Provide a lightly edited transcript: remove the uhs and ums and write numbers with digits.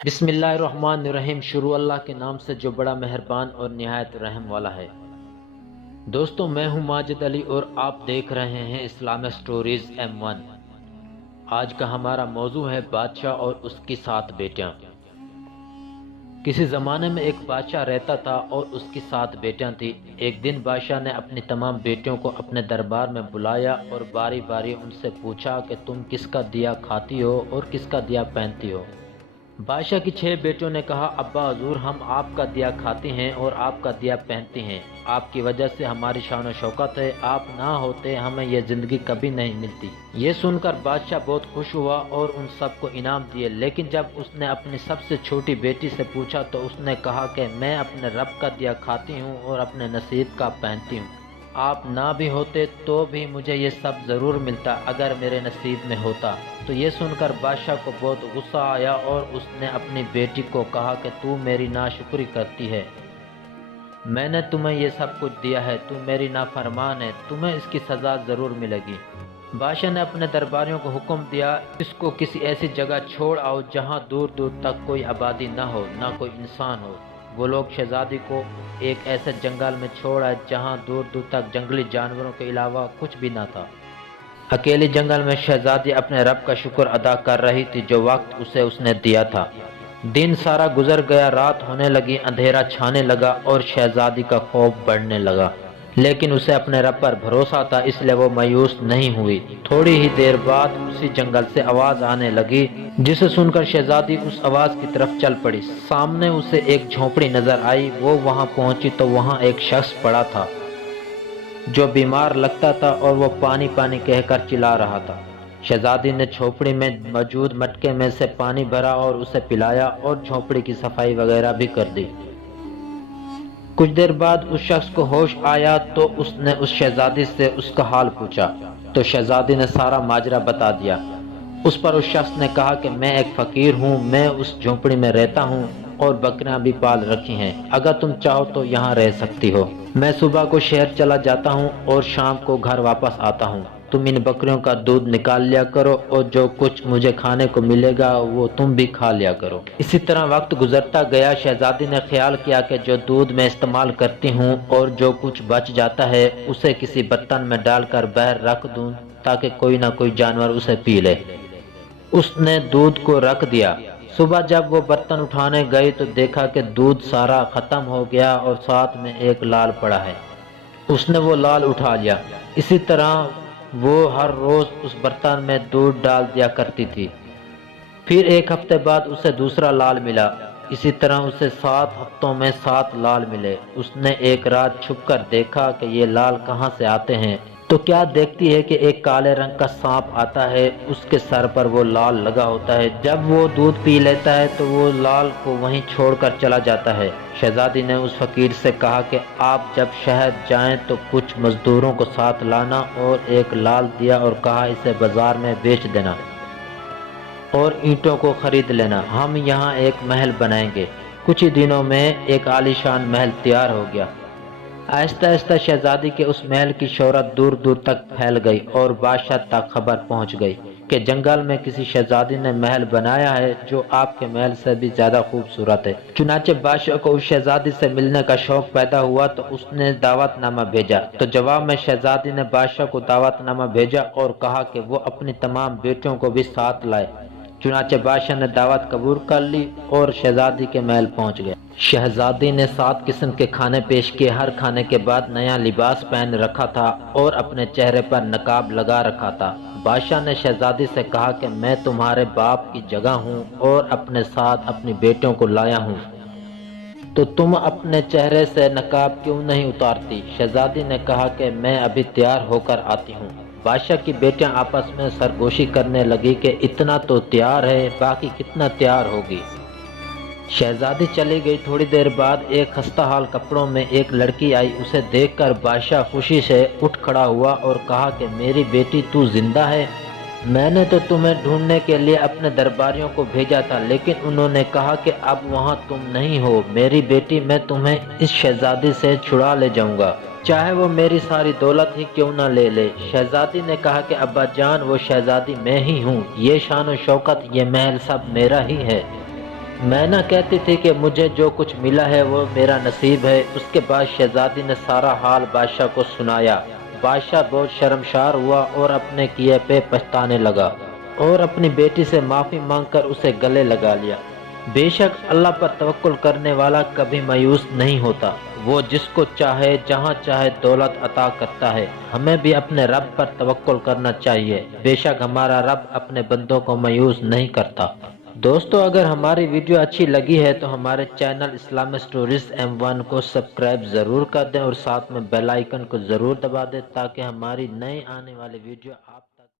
بسم اللہ الرحمن الرحیم۔ شروع اللہ کے نام سے جو بڑا مہربان اور نہایت رحم والا ہے۔ دوستو، میں ہوں ماجد علی اور آپ دیکھ رہے ہیں اسلامک سٹوریز M1۔ آج کا ہمارا موضوع ہے بادشاہ اور اس کی 7 بیٹیاں۔ کسی زمانے میں ایک بادشاہ رہتا تھا اور اس کی 7 بیٹیاں تھیں۔ ایک دن بادشاہ نے اپنی تمام بیٹیوں کو اپنے دربار میں بلایا اور باری باری ان سے پوچھا کہ تم کس کا دیا کھاتی ہو اور کس کا دیا پہنتی ہو۔ بادشاہ کی 6 بیٹوں نے کہا، ابا حضور، ہم آپ کا دیا کھاتے ہیں اور آپ کا دیا پہنتے ہیں۔ آپ کی وجہ سے ہماری شان و شوکت ہے، آپ نہ ہوتے ہمیں یہ زندگی کبھی نہیں ملتی۔ یہ سن کر بادشاہ بہت خوش ہوا اور ان سب کو انعام دیے، لیکن جب اس نے اپنی سب سے چھوٹی بیٹی سے پوچھا تو اس نے کہا کہ میں اپنے رب کا دیا کھاتی ہوں اور اپنے نصیب کا پہنتی ہوں۔ آپ نہ بھی ہوتے تو بھی مجھے یہ سب ضرور ملتا اگر میرے نصیب میں ہوتا۔ تو یہ سن کر بادشاہ کو بہت غصہ آیا اور اس نے اپنی بیٹی کو کہا کہ تو میری ناشکری کرتی ہے، میں نے تمہیں یہ سب کچھ دیا ہے، تو میری نافرمان ہے، تمہیں اس کی سزا ضرور ملے گی۔ بادشاہ نے اپنے درباریوں کو حکم دیا، اس کو کسی ایسی جگہ چھوڑ آؤ جہاں دور دور تک کوئی آبادی نہ ہو، نہ کوئی انسان ہو۔ وہ لوگ شہزادی کو ایک ایسے جنگل میں چھوڑ آئے جہاں دور دور تک جنگلی جانوروں کے علاوہ کچھ بھی نہ تھا۔ اکیلی جنگل میں شہزادی اپنے رب کا شکر ادا کر رہی تھی جو وقت اس نے دیا تھا۔ دن سارا گزر گیا، رات ہونے لگی، اندھیرا چھانے لگا اور شہزادی کا خوف بڑھنے لگا، لیکن اسے اپنے رب پر بھروسہ تھا، اس لیے وہ مایوس نہیں ہوئی۔ تھوڑی ہی دیر بعد اسی جنگل سے آواز آنے لگی، جسے سن کر شہزادی اس آواز کی طرف چل پڑی۔ سامنے اسے ایک جھونپڑی نظر آئی۔ وہ وہاں پہنچی تو وہاں ایک شخص پڑا تھا جو بیمار لگتا تھا اور وہ پانی پانی کہہ کر چلا رہا تھا۔ شہزادی نے جھونپڑی میں موجود مٹکے میں سے پانی بھرا اور اسے پلایا اور جھونپڑی کی صفائی وغیرہ بھی کر دی۔ کچھ دیر بعد اس شخص کو ہوش آیا تو اس نے اس شہزادی سے اس کا حال پوچھا، تو شہزادی نے سارا ماجرا بتا دیا۔ اس پر اس شخص نے کہا کہ میں ایک فقیر ہوں، میں اس جھونپڑی میں رہتا ہوں اور بکریاں بھی پال رکھی ہیں، اگر تم چاہو تو یہاں رہ سکتی ہو۔ میں صبح کو شہر چلا جاتا ہوں اور شام کو گھر واپس آتا ہوں۔ تم ان بکریوں کا دودھ نکال لیا کرو اور جو کچھ مجھے کھانے کو ملے گا وہ تم بھی کھا لیا کرو۔ اسی طرح وقت گزرتا گیا۔ شہزادی نے خیال کیا کہ جو دودھ میں استعمال کرتی ہوں اور جو کچھ بچ جاتا ہے اسے کسی برتن میں ڈال کر باہر رکھ دوں تاکہ کوئی نہ کوئی جانور اسے پی لے۔ اس نے دودھ کو رکھ دیا۔ صبح جب وہ برتن اٹھانے گئی تو دیکھا کہ دودھ سارا ختم ہو گیا اور ساتھ میں ایک لال پڑا ہے۔ اس نے وہ لال اٹھا لیا۔ اسی طرح وہ ہر روز اس برتن میں دودھ ڈال دیا کرتی تھی۔ پھر ایک ہفتے بعد اسے دوسرا لال ملا۔ اسی طرح اسے 7 ہفتوں میں 7 لال ملے۔ اس نے ایک رات چھپ کر دیکھا کہ یہ لال کہاں سے آتے ہیں، تو کیا دیکھتی ہے کہ ایک کالے رنگ کا سانپ آتا ہے، اس کے سر پر وہ لال لگا ہوتا ہے۔ جب وہ دودھ پی لیتا ہے تو وہ لال کو وہیں چھوڑ کر چلا جاتا ہے۔ شہزادی نے اس فقیر سے کہا کہ آپ جب شہر جائیں تو کچھ مزدوروں کو ساتھ لانا اور ایک لال دیا اور کہا اسے بازار میں بیچ دینا اور اینٹوں کو خرید لینا، ہم یہاں ایک محل بنائیں گے۔ کچھ ہی دنوں میں ایک عالیشان محل تیار ہو گیا۔ آہستہ آہستہ شہزادی کے اس محل کی شہرت دور دور تک پھیل گئی اور بادشاہ تک خبر پہنچ گئی کہ جنگل میں کسی شہزادی نے محل بنایا ہے جو آپ کے محل سے بھی زیادہ خوبصورت ہے۔ چنانچہ بادشاہ کو اس شہزادی سے ملنے کا شوق پیدا ہوا تو اس نے دعوت نامہ بھیجا۔ تو جواب میں شہزادی نے بادشاہ کو دعوت نامہ بھیجا اور کہا کہ وہ اپنی تمام بیٹیوں کو بھی ساتھ لائے۔ چنانچہ بادشاہ نے دعوت قبول کر لی اور شہزادی کے محل پہنچ گیا۔ شہزادی نے 7 قسم کے کھانے پیش کیے، ہر کھانے کے بعد نیا لباس پہن رکھا تھا اور اپنے چہرے پر نقاب لگا رکھا تھا۔ بادشاہ نے شہزادی سے کہا کہ میں تمہارے باپ کی جگہ ہوں اور اپنے ساتھ اپنی بیٹیوں کو لایا ہوں، تو تم اپنے چہرے سے نقاب کیوں نہیں اتارتی؟ شہزادی نے کہا کہ میں ابھی تیار ہو کر آتی ہوں۔ بادشاہ کی بیٹیاں آپس میں سرگوشی کرنے لگی کہ اتنا تو تیار ہے، باقی کتنا تیار ہوگی۔ شہزادی چلی گئی۔ تھوڑی دیر بعد ایک خستہ حال کپڑوں میں ایک لڑکی آئی۔ اسے دیکھ کر بادشاہ خوشی سے اٹھ کھڑا ہوا اور کہا کہ میری بیٹی تو زندہ ہے؟ میں نے تو تمہیں ڈھونڈنے کے لیے اپنے درباریوں کو بھیجا تھا، لیکن انہوں نے کہا کہ اب وہاں تم نہیں ہو۔ میری بیٹی میں تمہیں اس شہزادی سے چھڑا لے جاؤں گا، چاہے وہ میری ساری دولت ہی کیوں نہ لے لے۔ شہزادی نے کہا کہ ابا جان، وہ شہزادی میں ہی ہوں، یہ شان و شوکت، یہ محل سب میرا ہی ہے۔ میں نہ کہتی تھی کہ مجھے جو کچھ ملا ہے وہ میرا نصیب ہے۔ اس کے بعد شہزادی نے سارا حال بادشاہ کو سنایا۔ بادشاہ بہت شرمسار ہوا اور اپنے کیے پہ پچھتانے لگا اور اپنی بیٹی سے معافی مانگ کر اسے گلے لگا لیا۔ بے شک اللہ پر توکل کرنے والا کبھی مایوس نہیں ہوتا۔ وہ جس کو چاہے جہاں چاہے دولت عطا کرتا ہے۔ ہمیں بھی اپنے رب پر توکل کرنا چاہیے۔ بے شک ہمارا رب اپنے بندوں کو مایوس نہیں کرتا۔ دوستو اگر ہماری ویڈیو اچھی لگی ہے تو ہمارے چینل اسلامک سٹوریز M1 کو سبسکرائب ضرور کر دیں اور ساتھ میں بیل آئیکن کو ضرور دبا دیں تاکہ ہماری نئے آنے والی ویڈیو آپ